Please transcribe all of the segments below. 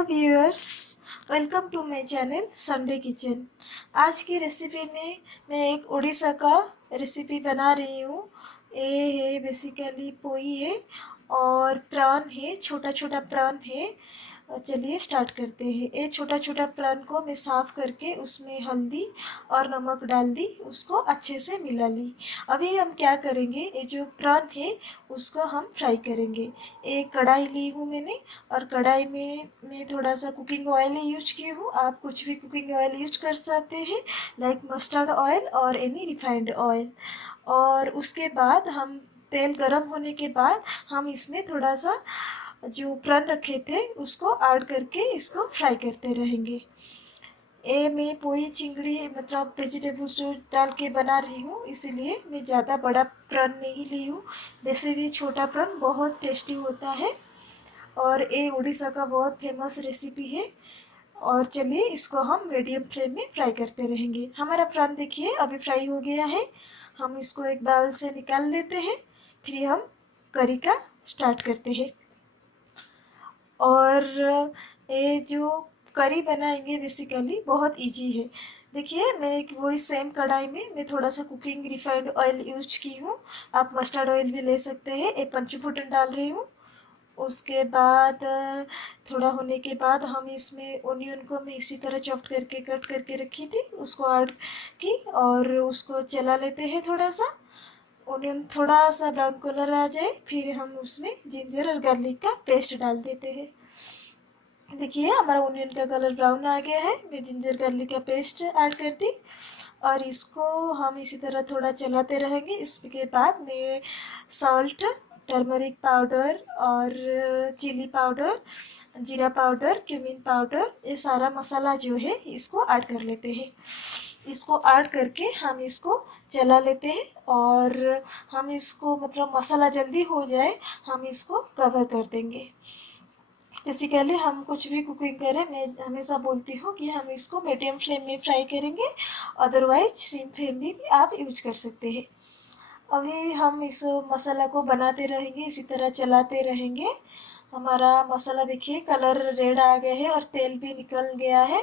Hello viewers, welcome to my channel Sunday kitchen. आज की recipe में मैं एक उड़ीसा का रेसिपी बना रही हूँ। ये है बेसिकली पोई है और प्रान है, छोटा छोटा प्रान है। चलिए स्टार्ट करते हैं। ये छोटा छोटा प्रान को मैं साफ़ करके उसमें हल्दी और नमक डाल दी, उसको अच्छे से मिला ली। अभी हम क्या करेंगे, ये जो प्रान है उसको हम फ्राई करेंगे। एक कढ़ाई ली हूँ मैंने और कढ़ाई में मैं थोड़ा सा कुकिंग ऑयल यूज की हूँ। आप कुछ भी कुकिंग ऑयल यूज कर सकते हैं, लाइक मस्टर्ड ऑयल और एनी रिफाइंड ऑयल। और उसके बाद हम तेल गरम होने के बाद हम इसमें थोड़ा सा जो प्रान रखे थे उसको ऐड करके इसको फ्राई करते रहेंगे। ये मैं पोई चिंगड़ी मतलब वेजिटेबल्स जो डाल के बना रही हूँ, इसीलिए मैं ज़्यादा बड़ा प्रान नहीं ली हूँ। वैसे भी छोटा प्रान बहुत टेस्टी होता है और ये उड़ीसा का बहुत फेमस रेसिपी है। और चलिए इसको हम मीडियम फ्लेम में फ्राई करते रहेंगे। हमारा प्रान देखिए अभी फ्राई हो गया है। हम इसको एक बाउल से निकाल लेते हैं, फिर हम करी का स्टार्ट करते हैं। और ये जो करी बनाएंगे बेसिकली बहुत इजी है। देखिए मैं एक वही सेम कढ़ाई में मैं थोड़ा सा कुकिंग रिफाइंड ऑयल यूज की हूँ। आप मस्टर्ड ऑयल भी ले सकते हैं। एक पंचफोड़न डाल रही हूँ। उसके बाद थोड़ा होने के बाद हम इसमें ओनियन को मैं इसी तरह चॉप करके कट करके रखी थी, उसको ऐड की और उसको चला लेते हैं। थोड़ा सा ओनियन थोड़ा सा ब्राउन कलर आ जाए, फिर हम उसमें जिंजर और गार्लिक का पेस्ट डाल देते हैं। देखिए हमारा ओनियन का कलर ब्राउन आ गया है। मैं जिंजर गार्लिक का पेस्ट ऐड कर दी और इसको हम इसी तरह थोड़ा चलाते रहेंगे। इसके बाद मैं सॉल्ट, टर्मरिक पाउडर और चिली पाउडर, जीरा पाउडर, क्यूमिन पाउडर, ये सारा मसाला जो है इसको ऐड कर लेते हैं। इसको ऐड करके हम इसको चला लेते हैं और हम इसको मतलब मसाला जल्दी हो जाए हम इसको कवर कर देंगे। बेसिकली हम कुछ भी कुकिंग करें, मैं हमेशा बोलती हूँ कि हम इसको मीडियम फ्लेम में फ्राई करेंगे, अदरवाइज सिम फ्लेम में भी आप यूज कर सकते हैं। अभी हम इस मसाला को बनाते रहेंगे, इसी तरह चलाते रहेंगे। हमारा मसाला देखिए कलर रेड आ गया है और तेल भी निकल गया है।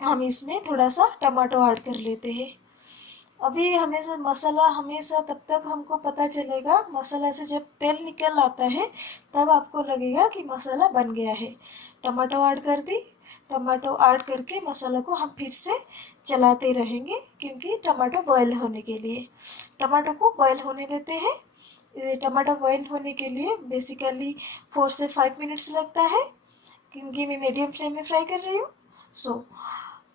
हम इसमें थोड़ा सा टमाटो ऐड कर लेते हैं। अभी हमेशा मसाला हमेशा तब तक हमको पता चलेगा, मसाला से जब तेल निकल आता है तब आपको लगेगा कि मसाला बन गया है। टमाटो ऐड कर दी। टमाटो ऐड करके मसाला को हम फिर से चलाते रहेंगे, क्योंकि टमाटो बॉयल होने के लिए टमाटो को बॉयल होने देते हैं। टमाटो बॉयल होने के लिए बेसिकली 4 से 5 मिनट्स लगता है, क्योंकि मैं मीडियम फ्लेम में फ्राई कर रही हूँ।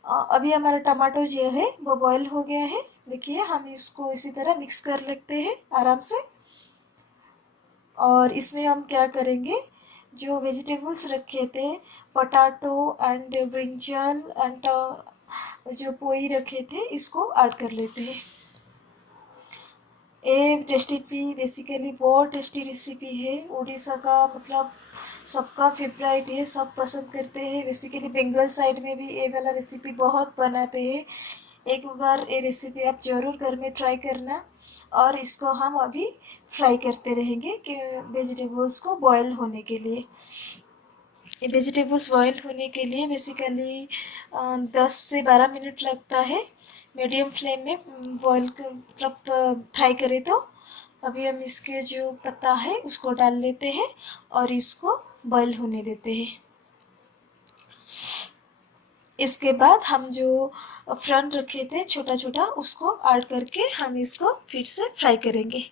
अभी हमारा टमाटो जो है वो बॉयल हो गया है। देखिए हम इसको इसी तरह मिक्स कर लेते हैं आराम से। और इसमें हम क्या करेंगे, जो वेजिटेबल्स रखे थे, पोटैटो एंड ब्रिंजल एंड जो पोई रखे थे, इसको ऐड कर लेते हैं। ये रेसिपी बेसिकली बहुत टेस्टी रेसिपी है। उड़ीसा का मतलब सबका फेवरेट है, सब पसंद करते हैं। बेसिकली बंगाल साइड में भी ये वाला रेसिपी बहुत बनाते हैं। एक बार ये रेसिपी आप ज़रूर घर में ट्राई करना। और इसको हम अभी फ्राई करते रहेंगे कि वेजिटेबल्स को बॉयल होने के लिए। ये वेजिटेबल्स बॉयल होने के लिए बेसिकली 10 से 12 मिनट लगता है, मीडियम फ्लेम में बॉयल मतलब फ्राई करें तो। अभी हम इसके जो पत्ता है उसको डाल लेते हैं और इसको बॉयल होने देते हैं। इसके बाद हम जो फ्रान रखे थे छोटा छोटा, उसको ऐड करके हम इसको फिर से फ्राई करेंगे।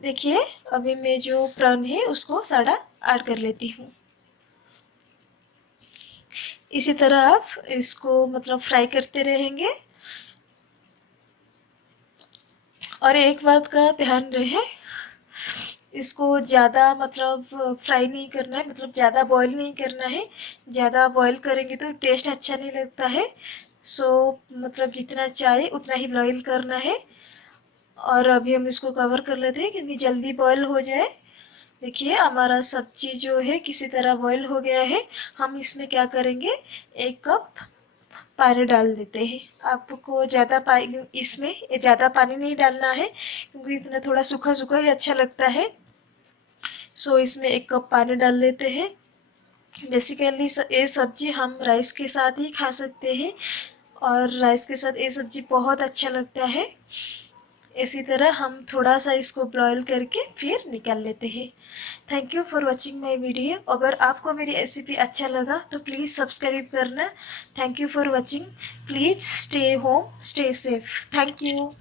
देखिए अभी मैं जो प्रान है उसको सारा ऐड कर लेती हूँ। इसी तरह आप इसको मतलब फ्राई करते रहेंगे। और एक बात का ध्यान रहे, इसको ज़्यादा मतलब फ्राई नहीं करना है, मतलब ज़्यादा बॉईल नहीं करना है। ज़्यादा बॉईल करेंगे तो टेस्ट अच्छा नहीं लगता है। मतलब जितना चाहे उतना ही बॉईल करना है। और अभी हम इसको कवर कर लेते हैं क्योंकि जल्दी बॉईल हो जाए। देखिए हमारा सब्जी जो है किसी तरह बॉईल हो गया है। हम इसमें क्या करेंगे, 1 कप पानी डाल देते हैं। आपको ज़्यादा पानी इसमें ज़्यादा पानी नहीं डालना है, क्योंकि इतना थोड़ा सूखा सूखा ही अच्छा लगता है। इसमें 1 कप पानी डाल लेते हैं। बेसिकली ये सब्जी हम राइस के साथ ही खा सकते हैं और राइस के साथ ये सब्जी बहुत अच्छा लगता है। इसी तरह हम थोड़ा सा इसको बॉईल करके फिर निकाल लेते हैं। Thank you for watching my video. अगर आपको मेरी रेसिपी अच्छा लगा तो प्लीज़ सब्सक्राइब करना। Thank you for watching. Please stay home, stay safe. Thank you.